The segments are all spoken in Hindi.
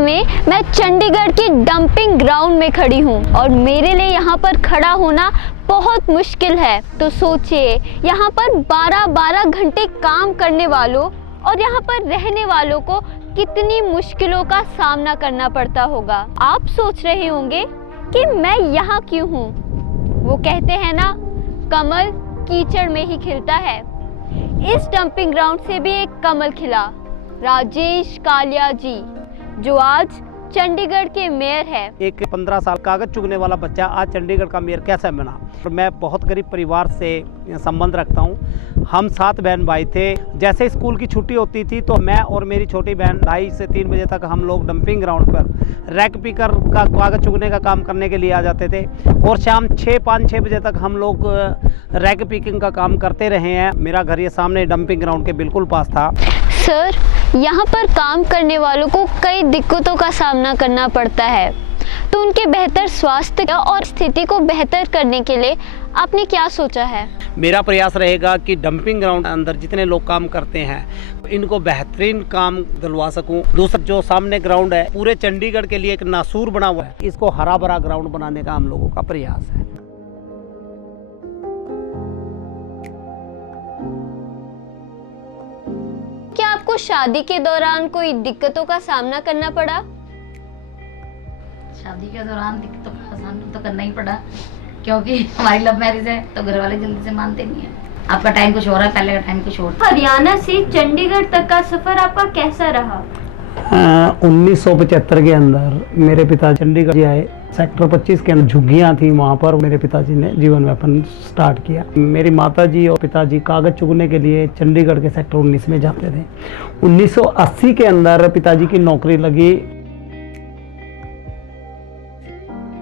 समय मैं चंडीगढ़ की डंपिंग ग्राउंड में खड़ी हूँ और मेरे लिए यहाँ पर खड़ा होना बहुत मुश्किल है। तो सोचिए, यहाँ पर 12-12 घंटे काम करने वालों और यहाँ पर रहने वालों को कितनी मुश्किलों का सामना करना पड़ता होगा। आप सोच रहे होंगे कि मैं यहाँ क्यों हूँ। वो कहते हैं ना, कमल कीचड़ में ही खिलता है। इस डंपिंग ग्राउंड से भी एक कमल खिला, राजेश कालिया जी, जो आज चंडीगढ़ के मेयर है। एक 15 साल कागज चुगने वाला बच्चा आज चंडीगढ़ का मेयर कैसे बना। मैं बहुत गरीब परिवार से संबंध रखता हूँ। हम 7 बहन भाई थे। जैसे स्कूल की छुट्टी होती थी तो मैं और मेरी छोटी बहन 2:30 से 3 बजे तक हम लोग डंपिंग ग्राउंड पर रैक पिकर का कागज चुगने का काम करने के लिए आ जाते थे और शाम 5-6 बजे तक हम लोग रैक पिकिंग का काम करते रहे हैं। मेरा घर ये सामने डंपिंग ग्राउंड के बिल्कुल पास था। सर, यहाँ पर काम करने वालों को कई दिक्कतों का सामना करना पड़ता है, तो उनके बेहतर स्वास्थ्य और स्थिति को बेहतर करने के लिए आपने क्या सोचा है? मेरा प्रयास रहेगा कि डंपिंग ग्राउंड अंदर जितने लोग काम करते हैं इनको बेहतरीन काम दिलवा सकूं। दूसरा, जो सामने ग्राउंड है पूरे चंडीगढ़ के लिए एक नासूर बना हुआ है, इसको हरा भरा ग्राउंड बनाने का हम लोगों का प्रयास है। क्या आपको शादी के दौरान कोई दिक्कतों का सामना करना पड़ा? शादी के दौरान दिक्कतों का सामना तो करना ही पड़ा, क्योंकि हमारी लव मैरिज है तो घर वाले जल्दी से मानते नहीं है। आपका टाइम कुछ और है, पहले का टाइम कुछ और। हरियाणा से चंडीगढ़ तक का सफर आपका कैसा रहा? 1975 के अंदर मेरे पिता चंडीगढ़ आए। सेक्टर 25 के अंदर झुग्गियाँ थी, वहाँ पर मेरे पिताजी ने जीवन यापन स्टार्ट किया। मेरी माताजी और पिताजी कागज चुगने के लिए चंडीगढ़ के सेक्टर 19 में जाते थे। 1980 के अंदर पिताजी की नौकरी लगी।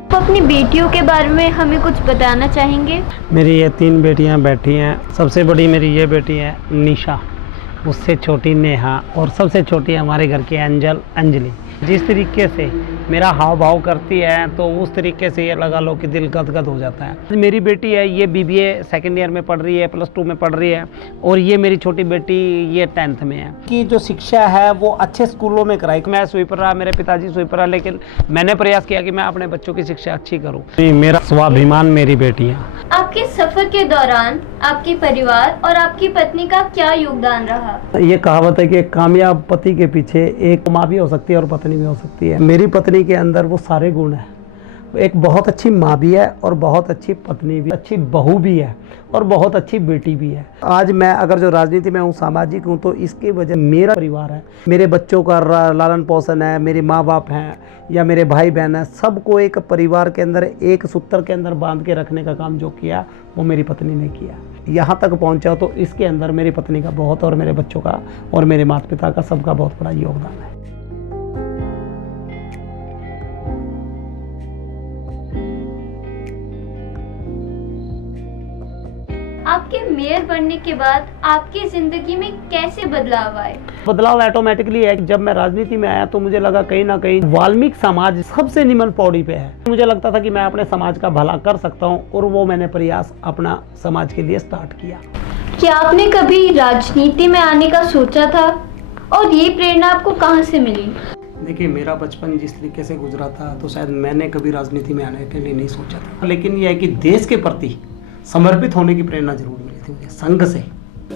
आप अपनी बेटियों के बारे में हमें कुछ बताना चाहेंगे? मेरी ये 3 बेटियाँ बैठी हैं। सबसे बड़ी मेरी ये बेटी है निशा, उससे छोटी नेहा और सबसे छोटी हमारे घर की एंजल अंजलि। जिस तरीके से मेरा हाव भाव करती है तो उस तरीके से ये लगा लो कि दिल गदगद हो जाता है। मेरी बेटी है, ये BBA सेकेंड ईयर में पढ़ रही है, +2 में पढ़ रही है, और ये मेरी छोटी बेटी ये 10th में है। कि जो शिक्षा है वो अच्छे स्कूलों में कराई। मैं स्वीपर रहा, मेरे पिताजी स्वीपर रहा, लेकिन मैंने प्रयास किया कि मैं अपने बच्चों की शिक्षा अच्छी करूँ। मेरा स्वाभिमान मेरी बेटियाँ। आपके सफर के दौरान आपके परिवार और आपकी पत्नी का क्या योगदान रहा? ये कहावत है कि एक कामयाब पति के पीछे एक माँ भी हो सकती है और पत्नी भी हो सकती है। मेरी पत्नी के अंदर वो सारे गुण हैं। एक बहुत अच्छी माँ भी है और बहुत अच्छी पत्नी भी, अच्छी बहू भी है और बहुत अच्छी बेटी भी है। आज मैं अगर जो राजनीति में हूँ, सामाजिक हूँ, तो इसकी वजह मेरा परिवार है। मेरे बच्चों का लालन पोषण है, मेरे माँ बाप हैं या मेरे भाई बहन हैं, सबको एक परिवार के अंदर एक सूत्र के अंदर बांध के रखने का काम जो किया वो मेरी पत्नी ने किया। यहाँ तक पहुँचा तो इसके अंदर मेरी पत्नी का बहुत और मेरे बच्चों का और मेरे माता पिता का सबका बहुत बड़ा योगदान है। आपके मेयर बनने के बाद आपकी जिंदगी में कैसे बदलाव आए? बदलाव ऑटोमेटिकली है। जब मैं राजनीति में आया तो मुझे लगा कहीं ना कहीं वाल्मीकि समाज सबसे निम्न पौड़ी पे है। मुझे लगता था कि मैं अपने समाज का भला कर सकता हूँ और वो मैंने प्रयास अपना समाज के लिए स्टार्ट किया। क्या आपने कभी राजनीति में आने का सोचा था और ये प्रेरणा आपको कहाँ से मिली? देखिए, मेरा बचपन जिस तरीके से गुजरा था तो शायद मैंने कभी राजनीति में आने के लिए नहीं सोचा था, लेकिन यह है कि देश के प्रति समर्पित होने की प्रेरणा जरूर मिली थी मुझे संघ से।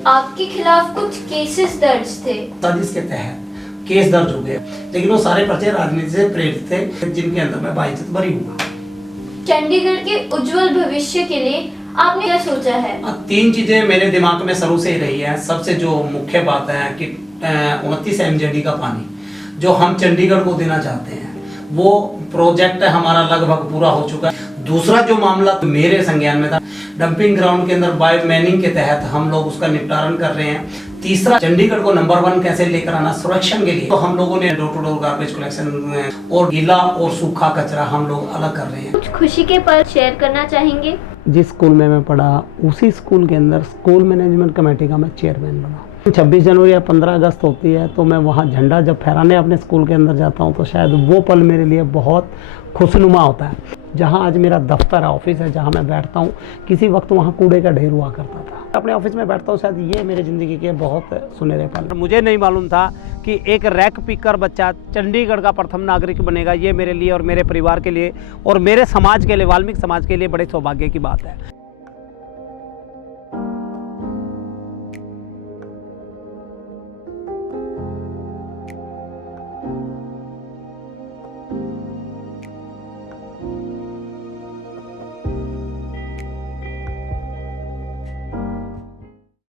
आपके खिलाफ कुछ केसेस दर्ज थे। साजिश के तहत केस दर्ज हो गए, लेकिन वो सारे पर्चे राजनीति से प्रेरित थे, जिनके अंदर मैं बाइज्जत बरी हुआ। चंडीगढ़ के उज्जवल भविष्य के लिए आपने क्या सोचा है? 3 चीजें मेरे दिमाग में शुरू से ही रही है। सबसे जो मुख्य बात है कि 29 MJD का पानी जो हम चंडीगढ़ को देना चाहते हैं, वो प्रोजेक्ट हमारा लगभग पूरा हो चुका है। दूसरा जो मामला तो मेरे संज्ञान में था, डंपिंग ग्राउंड के अंदर बायो मैनिंग के तहत हम लोग उसका निपटारण कर रहे हैं। तीसरा, चंडीगढ़ को नंबर 1 कैसे लेकर आना सुरक्षण के लिए, तो हम लोगों ने door to door garbage collection और गीला और सूखा कचरा हम लोग अलग कर रहे हैं। कुछ खुशी के पल शेयर करना चाहेंगे? जिस स्कूल में मैं पढ़ा उसी स्कूल के अंदर स्कूल मैनेजमेंट कमेटी का मैं चेयरमैन बना। 26 जनवरी या 15 अगस्त होती है तो मैं वहाँ झंडा जब फहराने अपने स्कूल के अंदर जाता हूँ तो शायद वो पल मेरे लिए बहुत खुशनुमा होता है। जहाँ आज मेरा दफ्तर है, ऑफिस है, जहाँ मैं बैठता हूँ, किसी वक्त वहाँ कूड़े का ढेर हुआ करता था। अपने ऑफिस में बैठता हूँ, शायद ये मेरी ज़िंदगी के बहुत सुनहरे पल। मुझे नहीं मालूम था कि एक रैक पिकर बच्चा चंडीगढ़ का प्रथम नागरिक बनेगा। ये मेरे लिए और मेरे परिवार के लिए और मेरे समाज के लिए, वाल्मीकि समाज के लिए बड़े सौभाग्य की बात है।